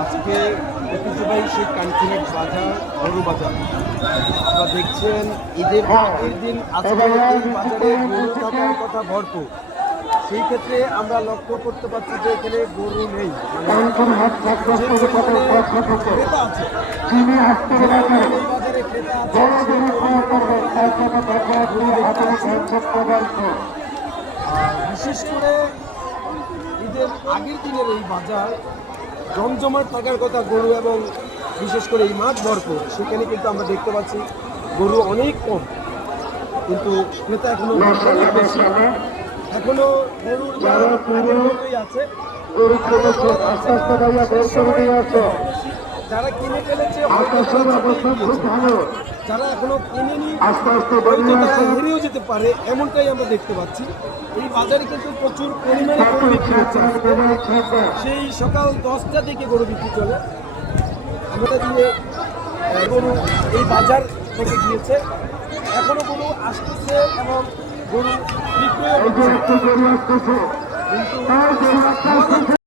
আজকে ঐতিহ্যবাহী সেই কান্ট্রিনেট বাজার গরু বাজার আপনারা দেখছেন ঈদের আগের দিন আজকে এই বাজারে গরু থাকার কথা ভরপুর। সেই ক্ষেত্রে আমরা লক্ষ্য করতে পারছি যে এখানে গরু নেই, ক্রেতা আছে। এই বাজারে ক্রেতা আছে, বিশেষ করে ঈদের আগের দিনের এই বাজার জমজমাট থাকার কথা গরু এবং বিশেষ করে এই মাছ ভরপুর। সেখানে কিন্তু আমরা দেখতে পাচ্ছি গরু অনেক কম, কিন্তু ক্রেতা এখনো অনেক বেশি। এখনো গরুর মতোই আছে। যারা কিনে ফেলেছে যারা এখনো কিনেনি হয়তো তারা হেরেও যেতে পারে, এমনটাই আমরা দেখতে পাচ্ছি। এই বাজারে কিন্তু প্রচুর পরিমাণে গরু বিক্রি হচ্ছে। সেই সকাল 10টা থেকে গরু বিক্রি চলে। আমরা দিয়ে গরু এই বাজার থেকে গিয়েছে, এখনো গরু আসতেছে এবং গরু বিক্রয় হচ্ছে। কিন্তু